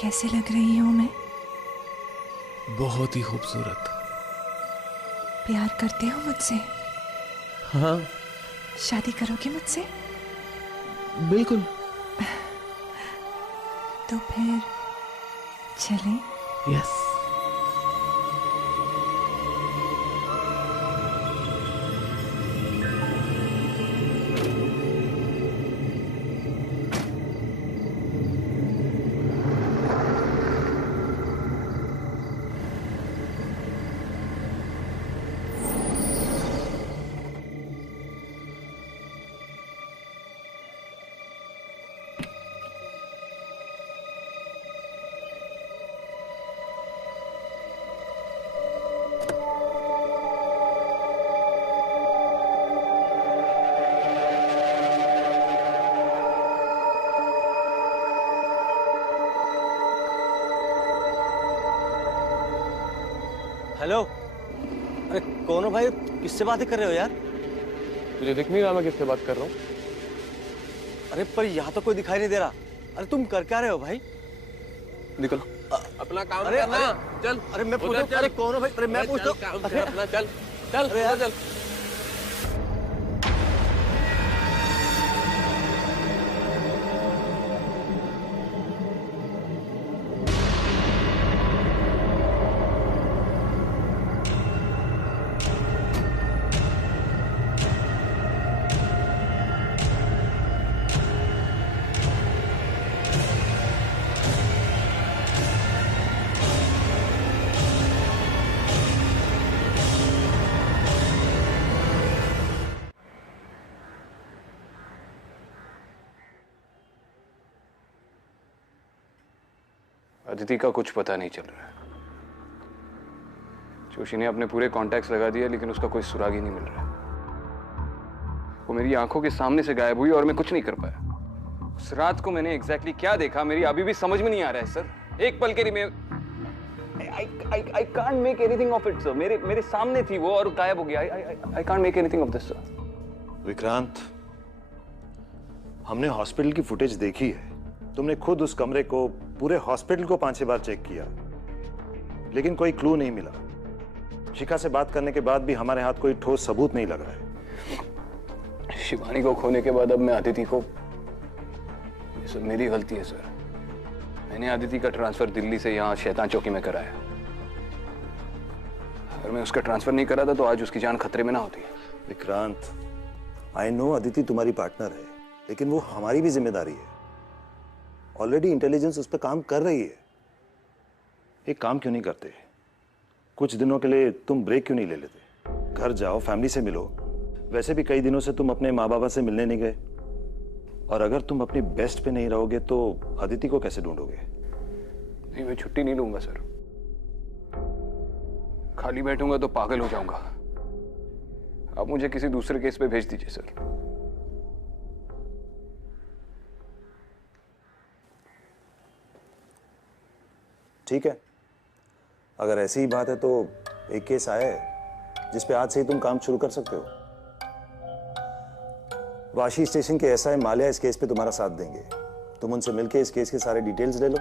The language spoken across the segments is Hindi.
कैसे लग रही हूं मैं? बहुत ही खूबसूरत। प्यार करते हो मुझसे? हाँ शादी करोगे मुझसे? बिल्कुल। तो फिर चलें? यस। हेलो। अरे कौन हो भाई? किससे बातें कर रहे हो यार? तुझे दिख नहीं रहा मैं किससे बात कर रहा हूँ? अरे पर यहाँ तो कोई दिखाई नहीं दे रहा। अरे तुम कर क्या रहे हो भाई? निकलो। अपना काम अरे करना। चल। अरे मैं पूछता हूँ। अरे कौन हो भाई? अरे मैं पूछता हूँ। अरे अपना चल चल अरे यार चल। अदिति का कुछ पता नहीं चल रहा है। जोशी ने अपने पूरे कॉन्टैक्ट्स लगा दिए लेकिन उसका कोई सुराग ही नहीं मिल रहा। वो मेरी आंखों के सामने से गायब हुई और मैं कुछ नहीं कर पाया। उस रात को मैंने एग्जैक्टली क्या देखा मेरी अभी भी समझ में नहीं आ रहा है सर। एक पल के लिए मैं I can't make anything of it sir. मेरे सामने थी वो और गायब हो गया। I can't make anything of this sir. Vikrant, हमने हॉस्पिटल की फुटेज देखी है। तुमने खुद उस कमरे को, पूरे हॉस्पिटल को 5-6 बार चेक किया लेकिन कोई क्लू नहीं मिला। शिखा से बात करने के बाद भी हमारे हाथ कोई ठोस सबूत नहीं लग रहा है। शिवानी को खोने के बाद अब मैं अदिति को, ये सब मेरी गलती है सर। मैंने अदिति का ट्रांसफर दिल्ली से यहाँ शैतान चौकी में कराया। अगर मैं उसका ट्रांसफर नहीं करा था तो आज उसकी जान खतरे में ना होती। विक्रांत, आई नो अदिति तुम्हारी पार्टनर है लेकिन वो हमारी भी जिम्मेदारी है। ऑलरेडी इंटेलिजेंस उस पर काम कर रही है। एक काम क्यों नहीं करते? कुछ दिनों के लिए तुम ब्रेक क्यों नहीं ले लेते? घर जाओ, फैमिली से मिलो। वैसे भी कई दिनों से तुम अपने माँ बाबा से मिलने नहीं गए और अगर तुम अपनी बेस्ट पे नहीं रहोगे तो अदिति को कैसे ढूंढोगे? नहीं, मैं छुट्टी नहीं लूंगा सर। खाली बैठूंगा तो पागल हो जाऊंगा। आप मुझे किसी दूसरे केस पे भेज दीजिए सर। ठीक है, अगर ऐसी ही बात है तो एक केस आया है जिस पे आज से ही तुम काम शुरू कर सकते हो। वाशी स्टेशन के एसआई माल्या इस केस पे तुम्हारा साथ देंगे। तुम उनसे मिलके इस केस के सारे डिटेल्स ले लो।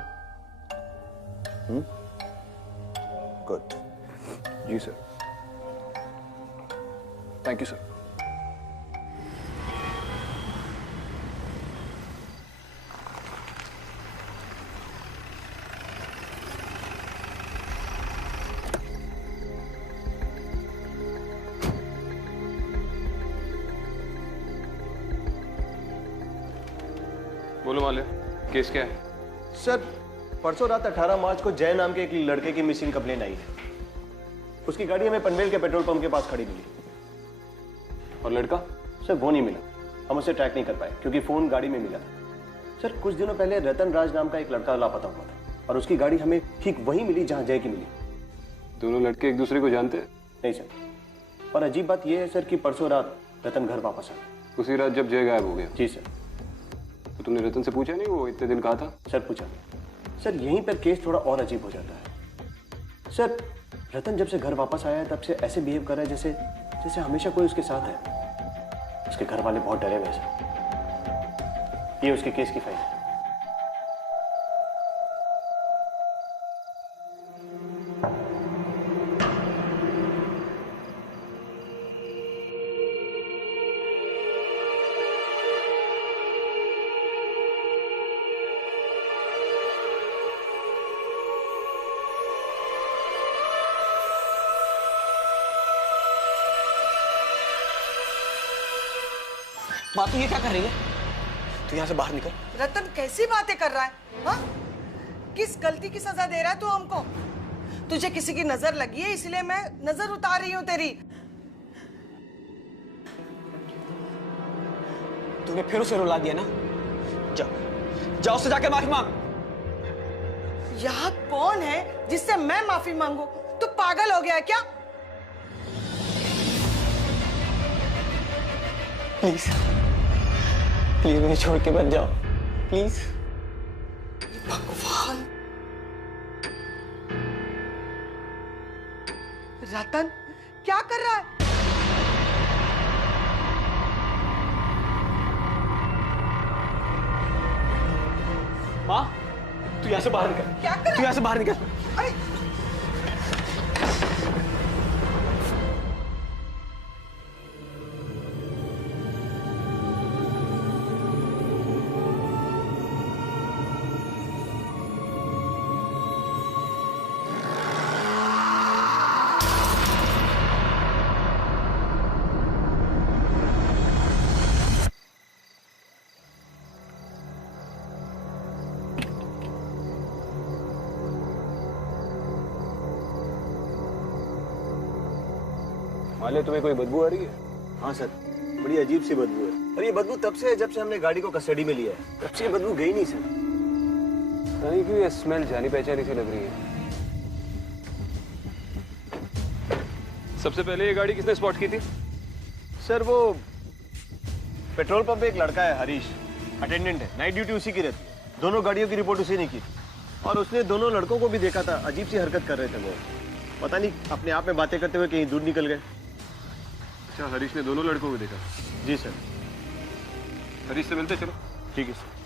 गुड। जी सर। Thank you sir. बोलो माल्या, केस क्या है? सर, परसों रात 18 मार्च को जय नाम के एक लड़के की मिसिंग कंप्लेन आई है। उसकी गाड़ी हमें पनवेल के पेट्रोल पंप के पास खड़ी मिली। और लड़का? सर वो नहीं मिला। हम उसे ट्रैक नहीं कर पाए क्योंकि फोन गाड़ी में मिला था। सर कुछ दिनों पहले रतन राज नाम का एक लड़का लापता हुआ था और उसकी गाड़ी हमें ठीक वहीं मिली जहां जय की मिली। दोनों लड़के एक दूसरे को जानते हैं? नहीं सर। और अजीब बात यह है सर कि परसों रात रतन घर वापस आया। उसी रात जब जय गायब हो गया? जी सर। तो तुमने रतन से पूछा नहीं वो इतने दिन कहा था? सर पूछा। सर यहीं पर केस थोड़ा और अजीब हो जाता है। सर रतन जब से घर वापस आया है तब से ऐसे बिहेव कर रहा है जैसे हमेशा कोई उसके साथ है। उसके घर वाले बहुत डरे हुए हैं सर। ये उसके केस की फाइल है। माँ तू ये क्या कर रही है? तू यहाँ से बाहर निकल। रतन कैसी बातें कर रहा है? हाँ? किस गलती की सजा दे रहा है तू हमको? तुझे किसी की नजर लगी है इसलिए मैं नजर उतार रही हूँ तेरी। तूने फिर उसे रुला दिया ना? जा, जा उससे जाके माफी मांग। यहाँ कौन है जिससे मैं माफी मांगू? तू पागल हो गया है क्या? प्लीज प्लीज मुझे छोड़ के मत जाओ, प्लीज। भगवान, रतन क्या कर रहा है? माँ तू यहाँ से बाहर निकल। क्या कर रहा है? तू यहाँ से बाहर निकल। अरे माले तुम्हें कोई बदबू आ रही है? हाँ सर, बड़ी अजीब सी बदबू है। और ये बदबू तब से है जब से हमने गाड़ी को कस्टडी में लिया है। तब से ये बदबू गई नहीं सर। पता नहीं क्यों ये स्मेल जानी पहचानी सी लग रही है। सबसे पहले ये गाड़ी किसने स्पॉट की थी? सर वो पेट्रोल पंप पे एक लड़का है हरीश, अटेंडेंट है, नाइट ड्यूटी उसी की रहती है। दोनों गाड़ियों की रिपोर्ट उसी ने की थी और उसने दोनों लड़कों को भी देखा था। अजीब सी हरकत कर रहे थे वो, पता नहीं अपने आप में बातें करते हुए कहीं दूर निकल गए। अच्छा, हरीश ने दोनों लड़कों को देखा? जी सर। हरीश से मिलते चलो। ठीक है सर।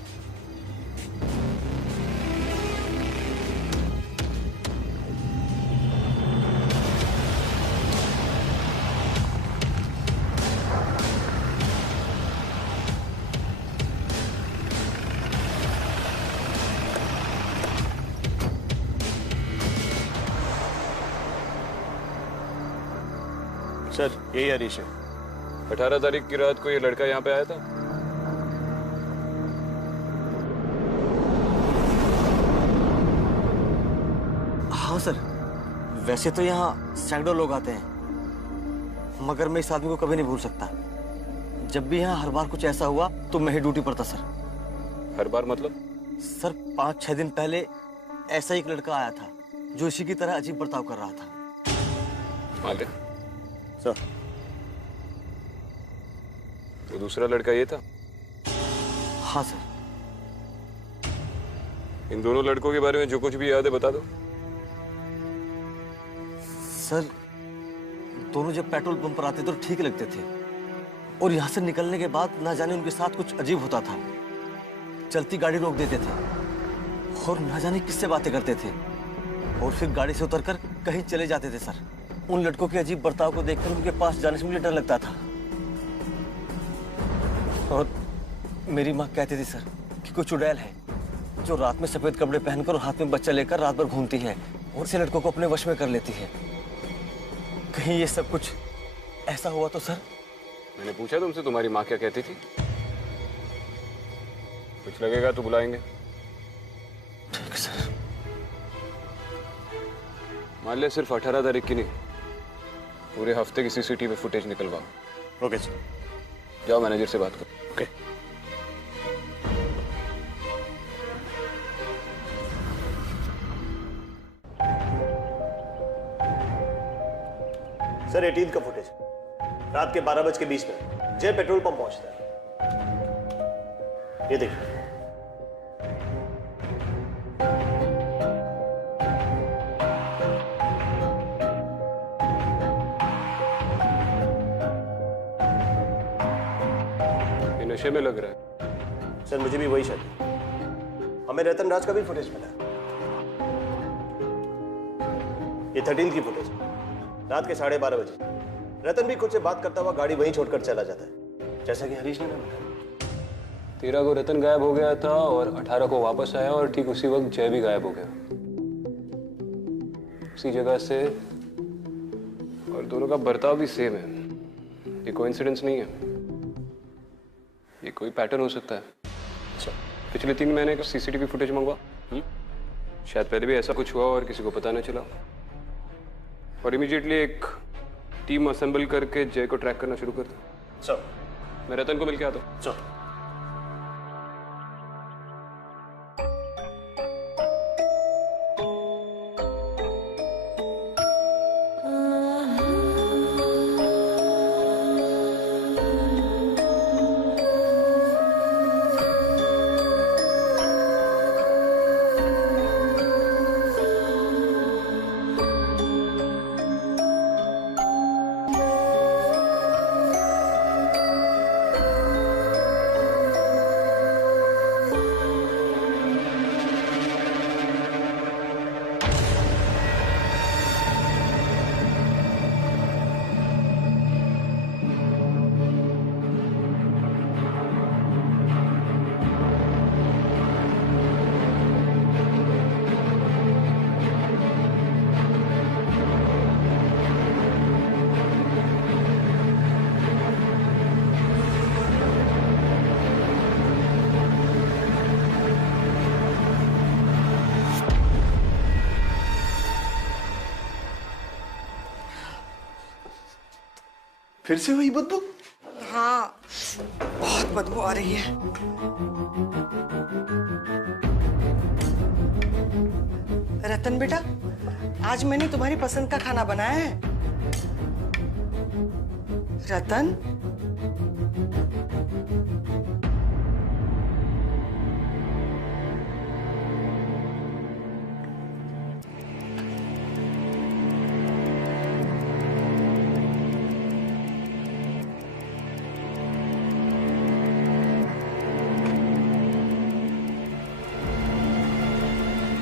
सर यही हरीश है। 18 तारीख की रात को ये लड़का यहाँ पे आया था? हाँ सर, वैसे तो यहाँ सैकड़ों लोग आते हैं, मगर मैं इस आदमी को कभी नहीं भूल सकता। जब भी यहाँ हर बार कुछ ऐसा हुआ तो मैं ही ड्यूटी पर था सर। हर बार मतलब? सर 5-6 दिन पहले ऐसा एक लड़का आया था जो इसी की तरह अजीब बर्ताव कर रहा था। मालिक सर तो दूसरा लड़का ये था? हाँ सर। इन दोनों लड़कों के बारे में जो कुछ भी याद है बता दो। सर दोनों जब पेट्रोल पंप पर आते तो ठीक लगते थे और यहाँ से निकलने के बाद ना जाने उनके साथ कुछ अजीब होता था। चलती गाड़ी रोक देते थे और ना जाने किससे बातें करते थे और फिर गाड़ी से उतरकर कहीं चले जाते थे सर। उन लड़कों के अजीब बर्ताव को देखकर उनके पास जाने से मुझे डर लगता था। और मेरी माँ कहती थी सर कि कोई चुड़ैल है जो रात में सफेद कपड़े पहनकर और हाथ में बच्चा लेकर रात भर घूमती है और से लड़कों को अपने वश में कर लेती है। कहीं ये सब कुछ ऐसा हुआ तो सर? मैंने पूछा तुमसे तुम्हारी माँ क्या कहती थी? कुछ लगेगा तो बुलाएंगे। ठीक सर। मान ले सिर्फ 18 तारीख की नहीं, पूरे हफ्ते की सीसीटीवी फुटेज निकलवाओ। Okay sir. जाओ मैनेजर से बात करो। ओके। सर 18 का फुटेज रात के 12:20 जय पेट्रोल पंप पहुंचता है। ये देखिए। ये नशे में लग रहा है। सर मुझे भी वही शक है। हमें रतन राज का भी फुटेज मिला है। ये 13 की फुटेज रात के 12:30 बजे। रतन भी खुद से बात करता हुआ गाड़ी वहीं छोड़कर चला जाता है, जैसा कि हरीश ने बताया। 13 को रतन गायब हो गया था और 18 को वापस आया और ठीक उसी वक्त जय भी गायब हो गया उसी जगह से, और दोनों का बर्ताव भी सेम है। ये कोइंसिडेंस नहीं है। ये कोई पैटर्न हो सकता है। अच्छा, पिछले 3 महीने का सीसीटीवी फुटेज मंगवा। शायद पहले भी ऐसा कुछ हुआ और किसी को पता न चला, और इमीडिएटली एक टीम असेंबल करके जय को ट्रैक करना शुरू कर दो। सर। मैं रतन को मिल के आता हूँ। सर। फिर से वही बदबू? हाँ, बहुत बदबू आ रही है। रतन बेटा, आज मैंने तुम्हारी पसंद का खाना बनाया है। रतन,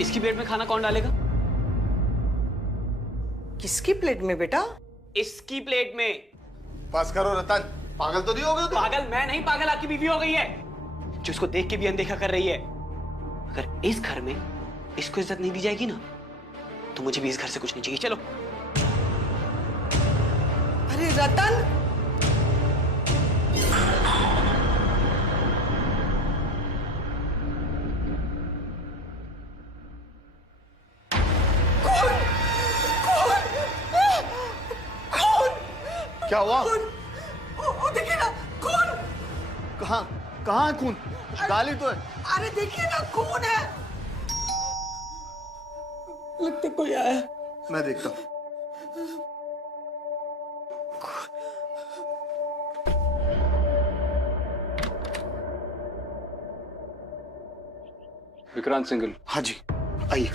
इसकी प्लेट में खाना कौन डालेगा? किसकी प्लेट में बेटा? इसकी प्लेट में। पास करो रतन, पागल तो नहीं हो गए तुम? पागल मैं नहीं, पागल आपकी बीवी हो गई है, जो इसको देख के भी अनदेखा कर रही है। अगर इस घर में इसको इज्जत नहीं दी जाएगी ना, तो मुझे भी इस घर से कुछ नहीं चाहिए। चलो। अरे रतन, क्या हुआ? ओ देखिए ना, खून। कहाँ कहाँ है खून? गाली तो है। अरे देखिए ना, खून है। लगता कोई आया। मैं देखता हूँ। विक्रांत सिंघल। हाँ जी, आइए।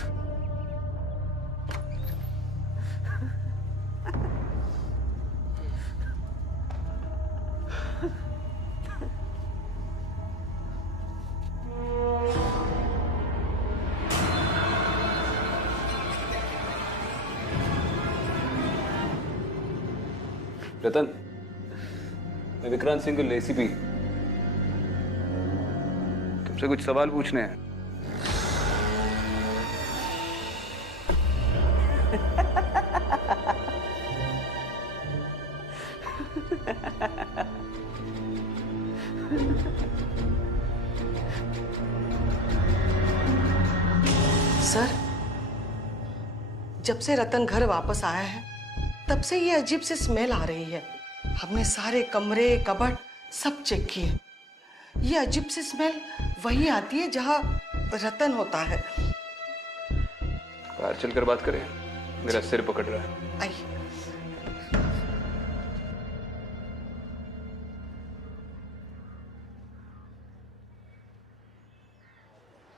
रतन, मैं विक्रांत सिंघल, एसीपी। तुमसे कुछ सवाल पूछने हैं। सर, जब से रतन घर वापस आया है, तब से ये अजीब सी स्मेल आ रही है। हमने सारे कमरे, कबर्ड सब चेक किए। ये अजीब सी स्मेल वही आती है जहाँ रतन होता है। बाहर चलकर बात करें, मेरा सिर पकड़ रहा है। आइए।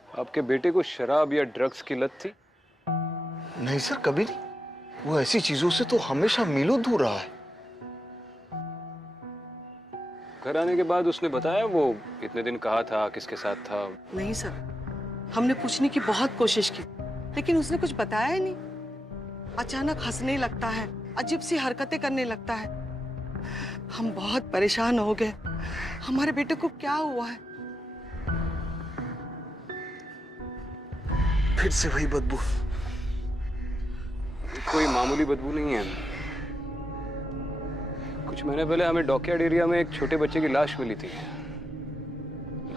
आपके बेटे को शराब या ड्रग्स की लत थी? नहीं सर, कभी नहीं। वो ऐसी चीजों से तो हमेशा मीलों दूर रहा है। घर आने के बाद उसने बताया वो इतने दिन कहाँ था, किसके साथ था? नहीं सर, हमने पूछने की बहुत कोशिश की, लेकिन उसने कुछ बताया ही नहीं। अचानक हंसने लगता है, अजीब सी हरकतें करने लगता है। हम बहुत परेशान हो गए। हमारे बेटे को क्या हुआ है? फिर से वही बदबू। कोई मामूली बदबू नहीं है। कुछ महीने पहले हमें डॉकयार्ड एरिया में एक छोटे बच्चे की लाश मिली थी।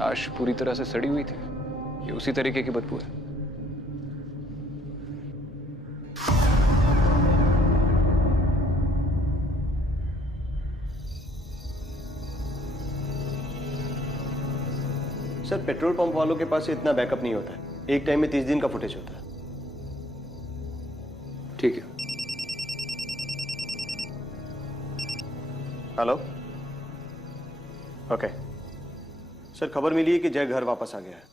लाश पूरी तरह से सड़ी हुई थी। ये उसी तरीके की बदबू है। सर पेट्रोल पंप वालों के पास इतना बैकअप नहीं होता है, एक टाइम में 30 दिन का फुटेज होता है। ठीक है। हेलो, ओके सर, खबर मिली है कि जय घर वापस आ गया है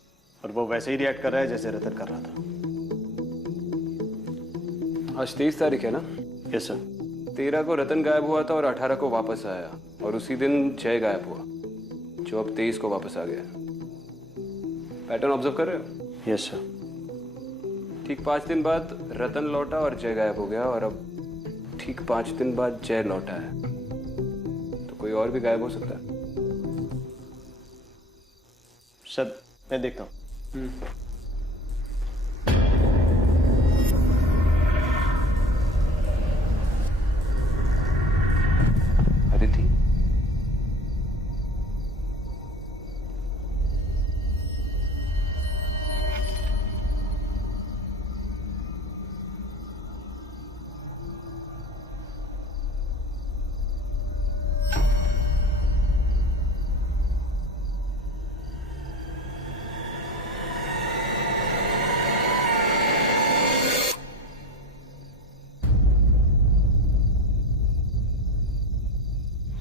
और वो वैसे ही रिएक्ट कर रहा है जैसे रतन कर रहा था। आज 23 तारीख है ना? Yes sir. 13 को रतन गायब हुआ था और 18 को वापस आया, और उसी दिन जय गायब हुआ जो अब 23 को वापस आ गया। पैटर्न ऑब्जर्व कर रहे हो? Yes sir. ठीक 5 दिन बाद रतन लौटा और जय गायब हो गया, और अब ठीक 5 दिन बाद जय लौटा है, तो कोई और भी गायब हो सकता है। सर मैं देखता हूँ। अदिति,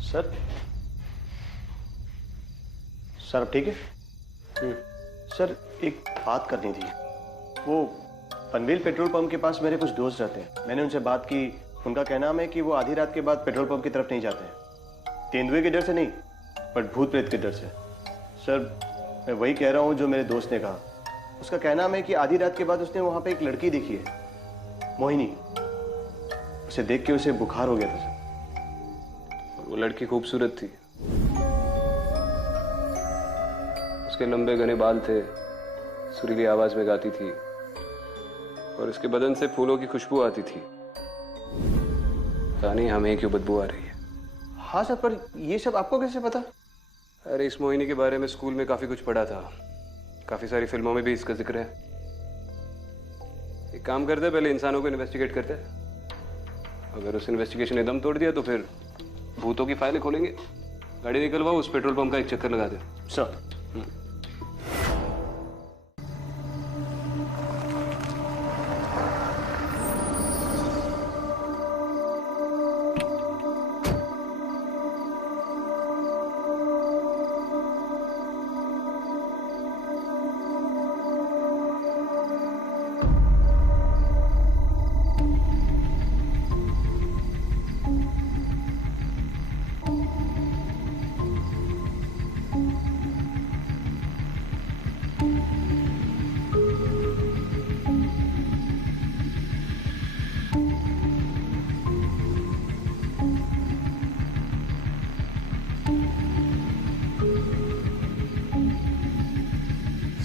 सर सर अब ठीक है? सर एक बात करनी थी। वो पनवेल पेट्रोल पंप के पास मेरे कुछ दोस्त रहते हैं, मैंने उनसे बात की। उनका कहना है कि वो आधी रात के बाद पेट्रोल पंप की तरफ नहीं जाते हैं, तेंदुए के डर से नहीं, बट भूत प्रेत के डर से। सर मैं वही कह रहा हूँ जो मेरे दोस्त ने कहा। उसका कहना है कि आधी रात के बाद उसने वहाँ पे एक लड़की देखी है, मोहिनी। उसे देख के उसे बुखार हो गया था सर। वो लड़की खूबसूरत थी, उसके लंबे घने बाल थे, सुरीली आवाज में गाती थी, और उसके बदन से फूलों की खुशबू आती थी। पता नहीं हमें क्यों बदबू आ रही है। हाँ सर, पर ये सब आपको कैसे पता? अरे इस मोहिनी के बारे में स्कूल में काफी कुछ पढ़ा था, काफी सारी फिल्मों में भी इसका जिक्र है। एक काम करते हैं, पहले इंसानों को इन्वेस्टिगेट करते हैं। अगर उस इन्वेस्टिगेशन ने दम तोड़ दिया तो फिर भूतों की फाइलें खोलेंगे। गाड़ी निकलवाओ, उस पेट्रोल पंप का एक चक्कर लगा दे। सर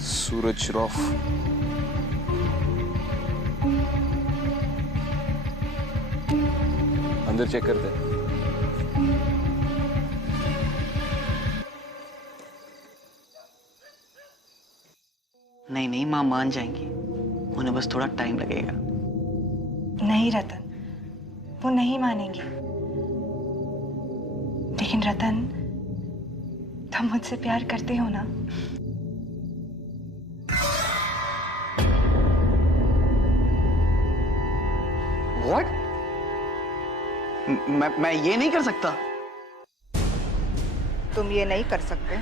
सूरज श्रॉफ, अंदर चेक करते हैं। नहीं नहीं, माँ मान जाएंगी, उन्हें बस थोड़ा टाइम लगेगा। नहीं रतन, वो नहीं मानेंगी। लेकिन रतन, तुम मुझसे प्यार करते हो ना? What? मैं ये नहीं कर सकता। तुम ये नहीं कर सकते।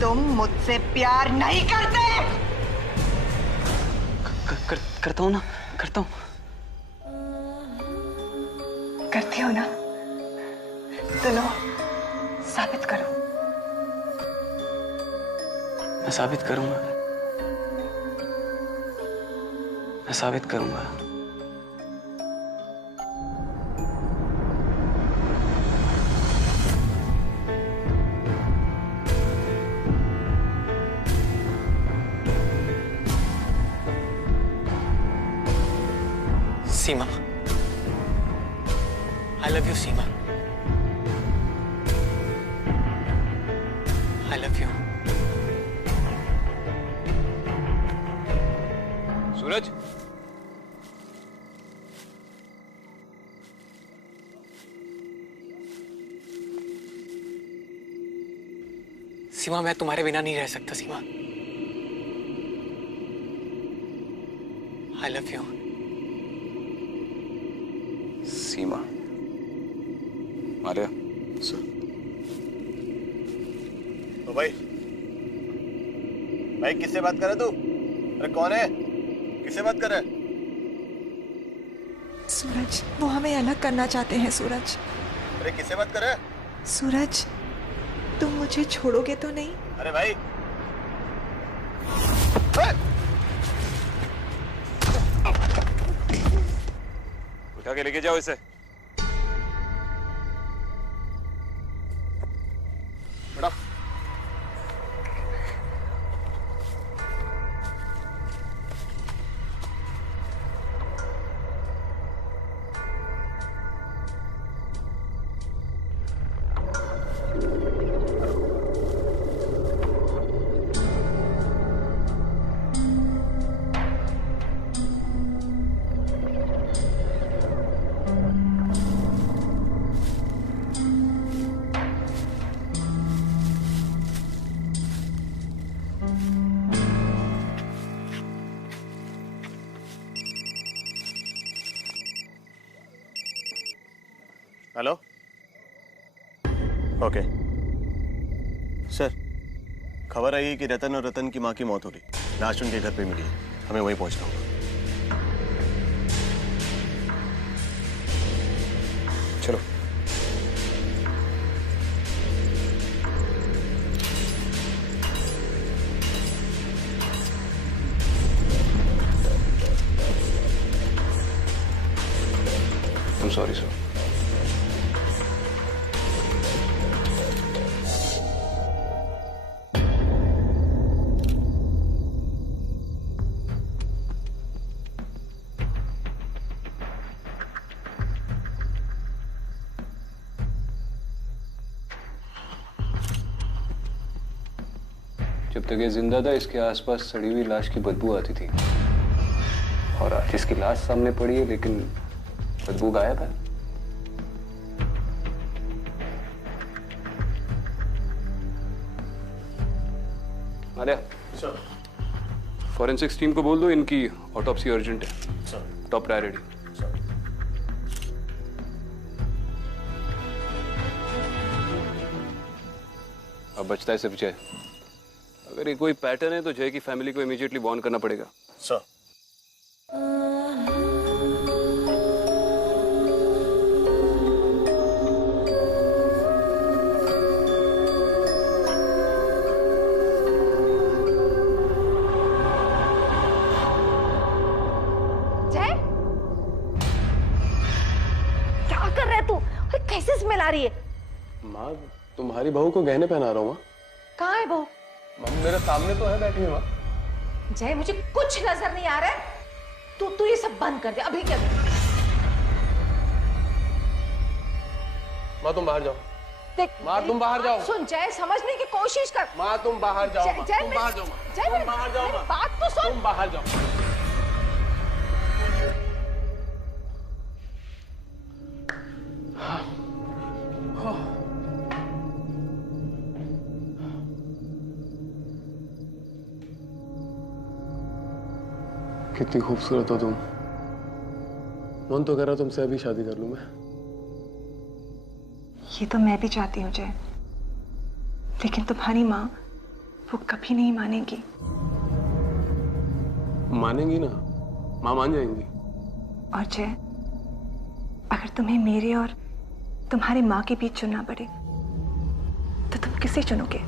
तुम मुझसे प्यार नहीं करते। करता हूँ ना, करता हूँ। करते हो ना? तो लो, साबित करो। मैं साबित करूंगा, मैं साबित करूंगा। सीमा, I love you, Seema. I love you. सूरज, सीमा, मैं तुम्हारे बिना नहीं रह सकता सीमा। I love you. सीमा, मारिया। तो भाई किससे बात कर रहे तू? अरे कौन है? किससे बात कर रहा है? सूरज, वो हमें अलग करना चाहते हैं सूरज। अरे किससे बात कर रहा है? सूरज, तुम मुझे छोड़ोगे तो नहीं? अरे भाई उठा के लेके जाओ इसे। बड़ा हेलो। ओके सर, खबर आई कि रतन और रतन की माँ की मौत हो गई। लाश उनके घर पे मिली है, हमें वहीं पहुंचना होगा। चलो। I'm sorry, sir. जब तक ये जिंदा था, इसके आसपास सड़ी हुई लाश की बदबू आती थी। और आज इसकी लाश सामने पड़ी है, लेकिन बदबू गायब है। आलिया, सर। फॉरेंसिक्स टीम को बोल दो इनकी ऑटोप्सी अर्जेंट है। सर। Top priority. सर। अब बचता है सिर्फ जय। अगर ये कोई पैटर्न है तो जय की फैमिली को इमीडिएटली वार्न करना पड़ेगा। सर। जय, क्या कर रहे तू? कैसे स्मेल आ रही है? माँ, तुम्हारी बहू को गहने पहना रहा हूँ। माँ, कहाँ है बहू? मेरे सामने तो है बैठी हुई। माँ, जय, मुझे कुछ नजर नहीं आ रहा है। तू ये सब बंद कर दे अभी के अभी। माँ तुम बाहर जाओ। देख, माँ तुम बाहर जाओ। सुन जय, समझने की कोशिश कर। माँ तुम बाहर जाओ। जय, माँ, जय, तुम बाहर जाओ। माँ, जय, तुम बाहर जाओ। मेरी माँ, बात तो सुन। तुम बाहर जाओ। कितनी खूबसूरत हो तुम। मन तो कर रहा तुमसे अभी शादी कर लूं मैं। ये तो मैं भी चाहती हूँ जय, लेकिन तुम्हारी माँ वो कभी नहीं मानेगी। मानेंगी ना, माँ मान जाएंगी। और जय, अगर तुम्हें मेरे और तुम्हारी माँ के बीच चुनना पड़े तो तुम किसे चुनोगे?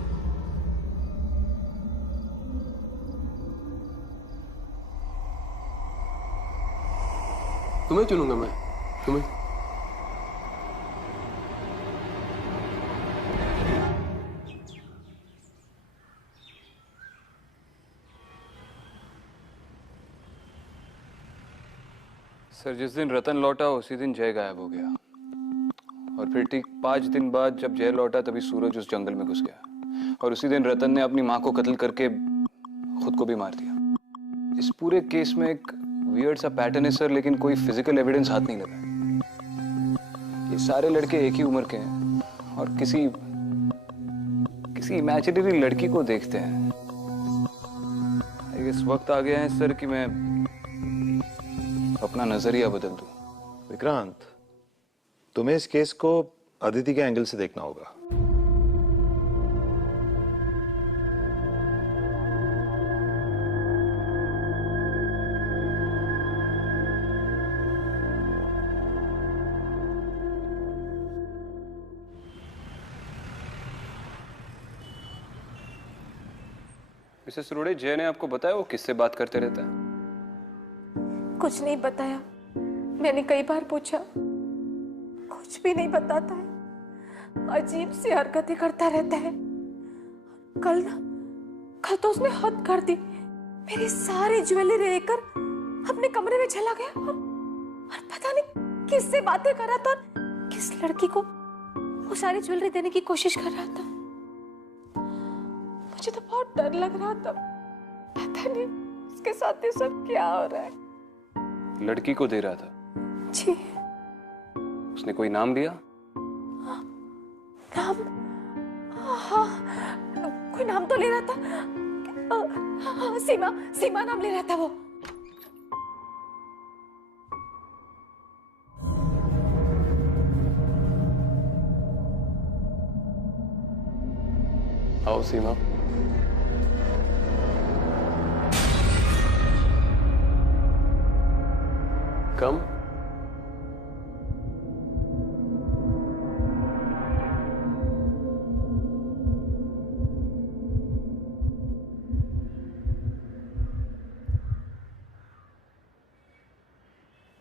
तुम्हें चुनूंगा मैं, तुम्हें। सर, जिस दिन रतन लौटा उसी दिन जय गायब हो गया। और फिर ठीक 5 दिन बाद जब जय लौटा तभी सूरज उस जंगल में घुस गया। और उसी दिन रतन ने अपनी माँ को कत्ल करके खुद को भी मार दिया। इस पूरे केस में एक वियर्ड सा पैटर्न है सर, लेकिन कोई फिजिकल एविडेंस हाथ नहीं लगा। ये सारे लड़के एक ही उम्र के हैं और किसी इमेजिनरी लड़की को देखते हैं। इस वक्त आ गया है सर कि मैं अपना नजरिया बदल दूं। विक्रांत, तुम्हें इस केस को अदिति के एंगल से देखना होगा। मिसेस रोड़े, जय ने आपको बताया वो किससे बात करते रहता है? कुछ नहीं बताया। मैंने कई बार पूछा, कुछ भी नहीं बताता है। अजीब सी हरकतें करता रहता है। कल तो उसने हद कर दी। मेरी सारी ज्वेलरी लेकर अपने कमरे में चला गया और पता नहीं किससे बातें कर रहा था और किस लड़की को वो सारी ज्वेलरी देने की कोशिश कर रहा था। मुझे तो बहुत डर लग रहा था। पता नहीं इसके साथ ये सब क्या हो रहा है। लड़की को दे रहा था? जी। उसने कोई नाम लिया? नाम? हाँ, कोई नाम तो ले रहा था। हाँ, सीमा नाम ले रहा था वो। आओ सीमा। कम।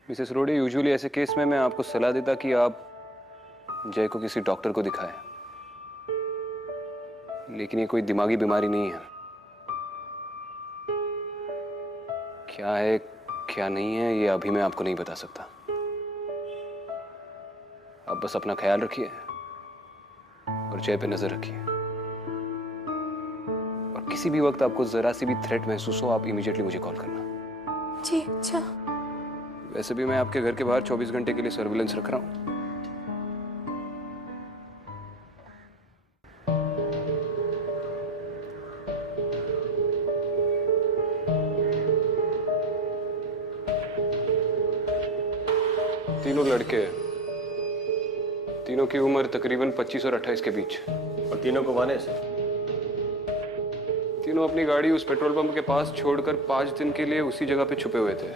मिसेस रोड़े, यूजुअली ऐसे केस में मैं आपको सलाह देता कि आप जय को किसी डॉक्टर को दिखाएं, लेकिन ये कोई दिमागी बीमारी नहीं है। क्या है क्या नहीं है ये अभी मैं आपको नहीं बता सकता। आप बस अपना ख्याल रखिए और जय पे नजर रखिए, और किसी भी वक्त आपको जरा सी भी थ्रेट महसूस हो आप इमीडिएटली मुझे कॉल करना। जी अच्छा। वैसे भी मैं आपके घर के बाहर 24 घंटे के लिए सर्विलेंस रख रहा हूं। तीनों लड़के हैं, तीनों की उम्र तकरीबन 25 और 28 के बीच। और तीनों को माने से? तीनों अपनी गाड़ी उस पेट्रोल पंप के पास छोड़कर 5 दिन के लिए उसी जगह पे छुपे हुए थे।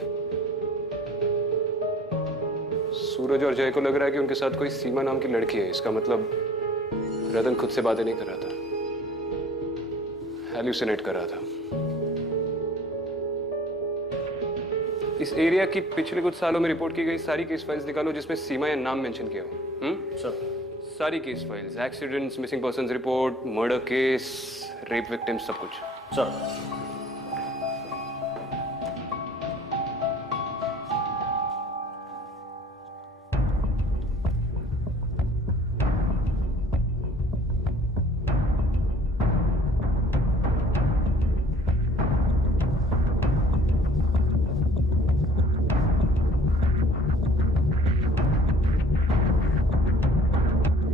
सूरज और जय को लग रहा है कि उनके साथ कोई सीमा नाम की लड़की है। इसका मतलब रतन खुद से बातें नहीं कर रहा था, हैल्यूसिनेट कर रहा था। इस एरिया की पिछले कुछ सालों में रिपोर्ट की गई सारी केस फाइल्स निकालो जिसमें सीमा या नाम मेंशन किया हो। सर। सारी case files, accidents, missing persons report, murder case, rape victims, सब कुछ। सर।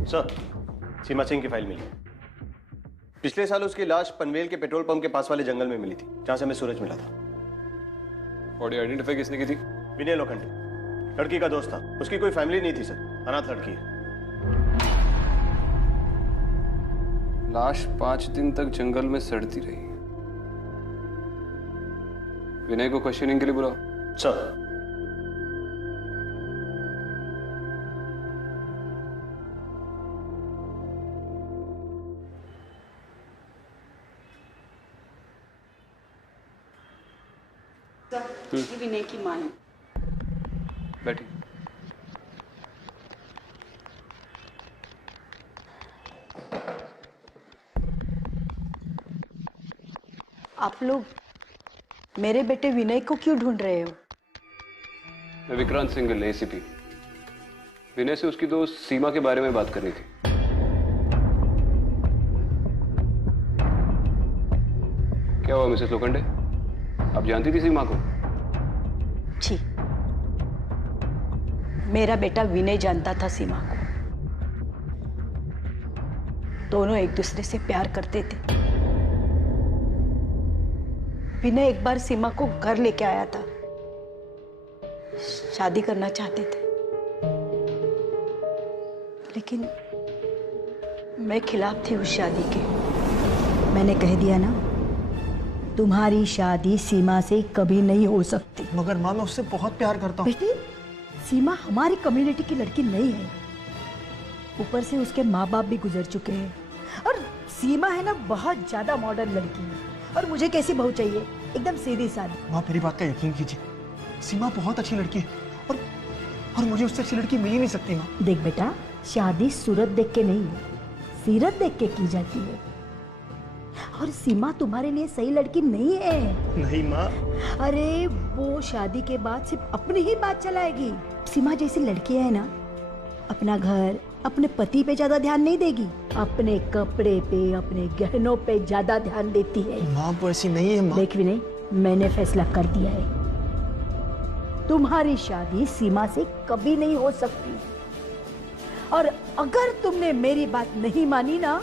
सर, सीमा सिंह की फाइल मिली। पिछले साल उसकी लाश पनवेल के पेट्रोल पंप के पास वाले जंगल में मिली थी, जहां से हमें सूरज मिला था। बॉडी आइडेंटिफाई किसने की थी? विनय लोखंडे, लड़की का दोस्त था। उसकी कोई फैमिली नहीं थी सर, अनाथ लड़की है। लाश 5 दिन तक जंगल में सड़ती रही। विनय को क्वेश्चनिंग के लिए बुलाओ। सर। ये विनय की मां है। बैठी। आप लोग मेरे बेटे विनय को क्यों ढूंढ रहे हो? मैं विक्रांत सिंघल, एसीपी। विनय से उसकी दोस्त सीमा के बारे में बात करनी थी। क्या हुआ मिसेस लोखंडे? आप जानती थी सीमा को? जी, मेरा बेटा विनय जानता था सीमा को। दोनों एक दूसरे से प्यार करते थे। विनय एक बार सीमा को घर लेके आया था, शादी करना चाहते थे, लेकिन मैं खिलाफ थी उस शादी के। मैंने कह दिया ना, तुम्हारी शादी सीमा से कभी नहीं हो सकती। मगर माँ, मैं उससे बहुत प्यार करता हूँ। बेटी, सीमा हमारी कम्युनिटी की लड़की नहीं है। ऊपर से उसके माँ बाप भी गुजर चुके हैं, और सीमा है ना बहुत ज्यादा मॉडर्न लड़की है। और मुझे कैसी बहू चाहिए? एकदम सीधी सादी। माँ, मेरी बात का यकीन कीजिए, सीमा बहुत अच्छी लड़की है, और मुझे उससे अच्छी लड़की मिल ही नहीं सकती माँ। देख बेटा, शादी सूरत देख के नहीं, सीरत देख के की जाती है। और सीमा तुम्हारे लिए सही लड़की नहीं है। नहीं माँ। अरे वो शादी के बाद सिर्फ अपनी ही बात चलाएगी। सीमा जैसी लड़की है ना, अपना घर, अपने पति पे ज्यादा ध्यान नहीं देगी, अपने कपड़े पे, अपने गहनों पे ज्यादा ध्यान देती है। माँ, वो ऐसी नहीं है माँ। देख विनय, मैंने फैसला कर दिया है, तुम्हारी शादी सीमा से कभी नहीं हो सकती। और अगर तुमने मेरी बात नहीं मानी ना,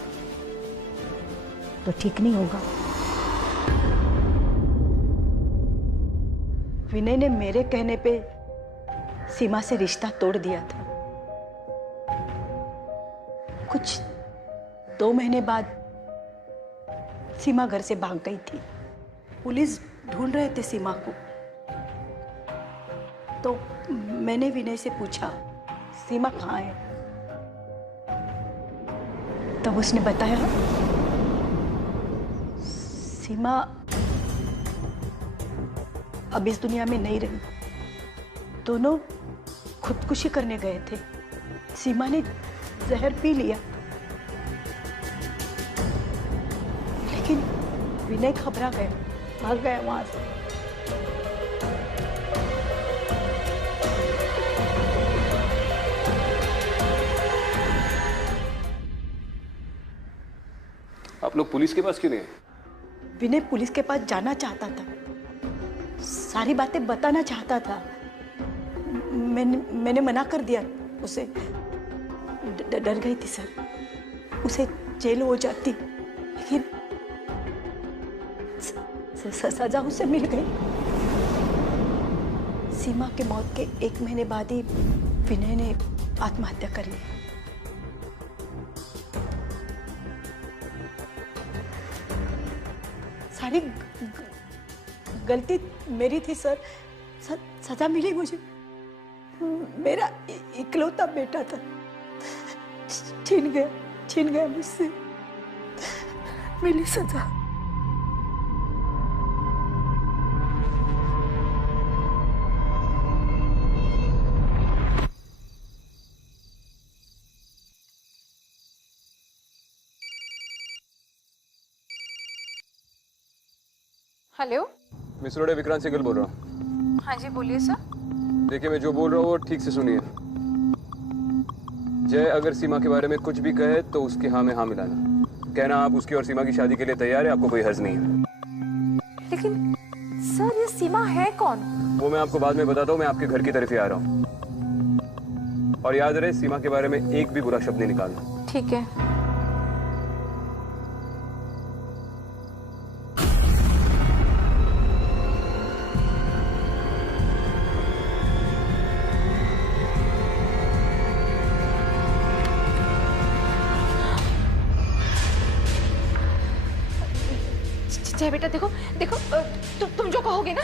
तो ठीक नहीं होगा। विनय ने मेरे कहने पे सीमा से रिश्ता तोड़ दिया था। कुछ 2 महीने बाद सीमा घर से भाग गई थी। पुलिस ढूंढ रहे थे सीमा को। तो मैंने विनय से पूछा, सीमा कहाँ है? तब उसने बताया, सीमा अब इस दुनिया में नहीं रही। दोनों खुदकुशी करने गए थे। सीमा ने जहर पी लिया, लेकिन विनय घबरा गया, भाग गया वहां से। आप लोग पुलिस के पास क्यों नहीं गए? विनय पुलिस के पास जाना चाहता था, सारी बातें बताना चाहता था। मैंने मना कर दिया उसे। डर गई थी सर, उसे जेल हो जाती, लेकिन सजा उसे मिल गई। सीमा के मौत के 1 महीने बाद ही विनय ने आत्महत्या कर ली। सारी गलती मेरी थी सर। सजा मिली मुझे। मेरा इकलौता बेटा था, छीन गया मुझसे। मिली सजा। हेलो, मिस रोडे, विक्रांत सिंगल बोल रहा हूँ। हाँ जी बोलिए सर। देखिए, मैं जो बोल रहा हूँ वो ठीक से सुनिए। जय अगर सीमा के बारे में कुछ भी कहे तो उसके हाँ में हाँ मिलाना। कहना आप उसकी और सीमा की शादी के लिए तैयार है, आपको कोई हर्ज नहीं है। लेकिन सर, ये सीमा है कौन? वो मैं आपको बाद में बताता हूँ। मैं आपके घर की तरफ ही आ रहा हूँ। और याद रहे, सीमा के बारे में एक भी बुरा शब्द नहीं निकालना। ठीक है। जय बेटा, देखो देखो, तुम जो कहोगे ना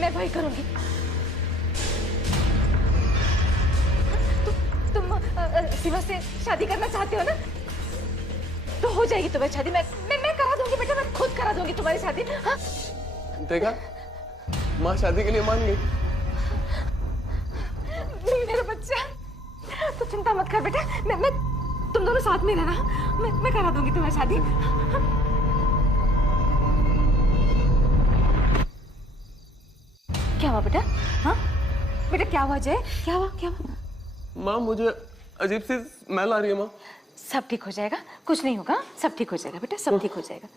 मैं वही करूंगी। तुम सीमा से शादी करना चाहते हो ना, तो हो जाएगी तुम्हारी शादी। मैं करा दूंगी बेटा, मैं खुद करा दूंगी तुम्हारी शादी। हाँ? देखा, माँ शादी के लिए मान गई। मेरा बच्चा, तो चिंता मत कर बेटा। मैं तुम दोनों साथ में रहना। मैं करा दूंगी तुम्हारी शादी। क्या हुआ बेटा? हाँ बेटा, क्या हुआ जय? क्या हुआ? माँ, मुझे अजीब सी स्मेल आ रही है माँ। सब ठीक हो जाएगा, कुछ नहीं होगा, सब ठीक हो जाएगा बेटा, सब ठीक हो जाएगा।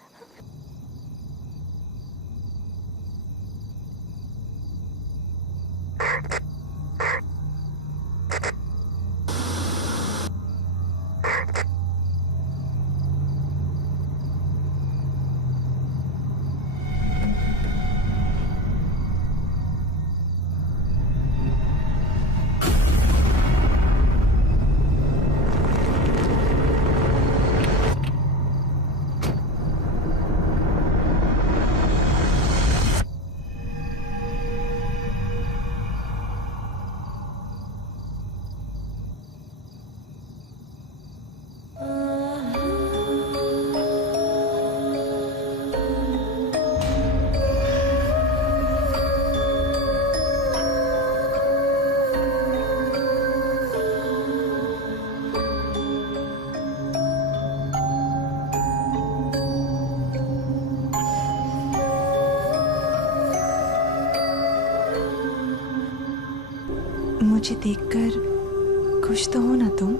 मुझे देखकर खुश तो हो ना तुम?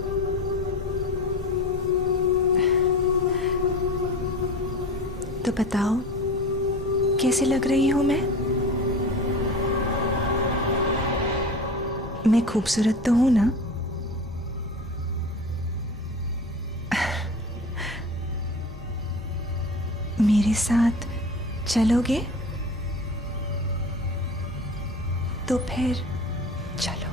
तो बताओ कैसे लग रही हूं मैं खूबसूरत तो हूं ना? मेरे साथ चलोगे? तो फिर चलो।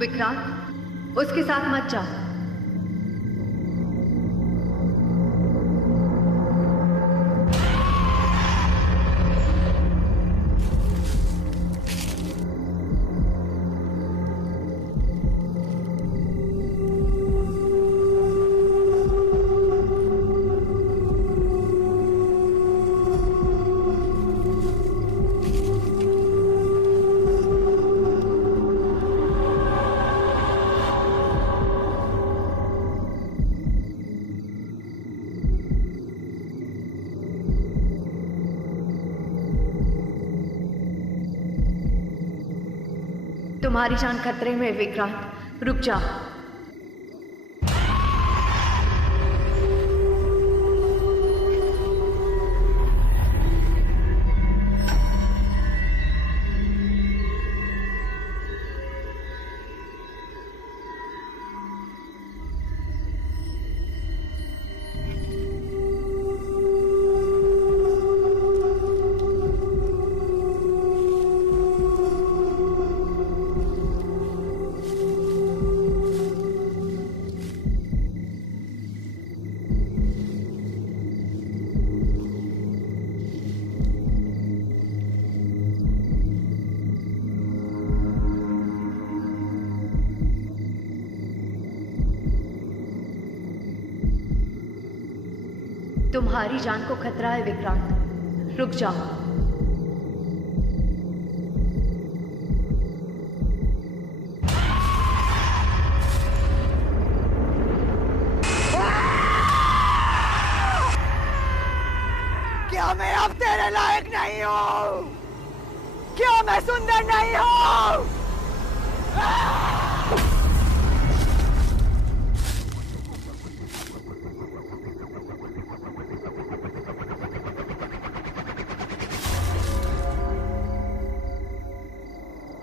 विक्रांत, उसके साथ मत जाओ। तुम्हारी जान खतरे में, विक्रांत, रुक जा। तुम्हारी जान को खतरा है, विक्रांत, रुक जाओ। क्या मैं अब तेरे लायक नहीं हूँ? क्या मैं सुंदर नहीं हूँ?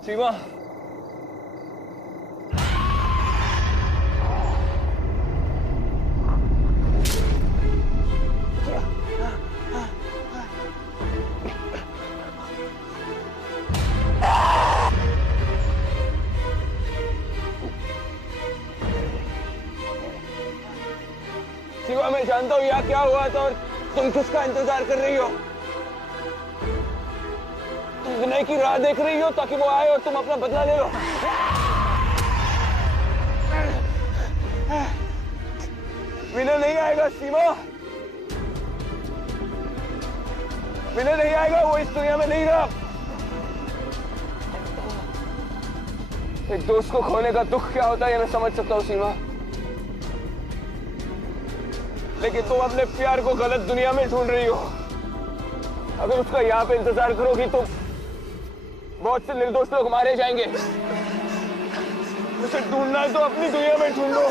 सीमा, सीमा, मैं जानता हूँ यहाँ क्या हुआ था और तुम किसका इंतजार कर रही हो। तुम विनय की राह देख रही हो ताकि वो आए और तुम अपना बदला ले लो। विनय नहीं आएगा सीमा, विनय नहीं आएगा, वो इस दुनिया में नहीं रहा। एक दोस्त को खोने का दुख क्या होता है ये मैं समझ सकता हूँ सीमा, लेकिन तुम अपने प्यार को गलत दुनिया में ढूंढ रही हो। अगर उसका यहाँ पे इंतजार करोगी तो बहुत से निर्दोष लोग मारे जाएंगे। उसे ढूंढना है तो अपनी दुनिया में ढूंढो।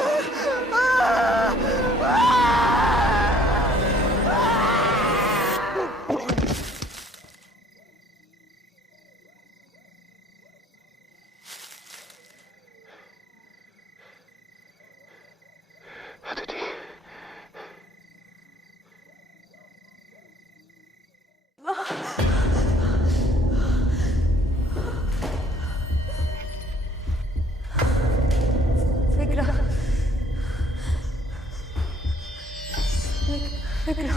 विक्रम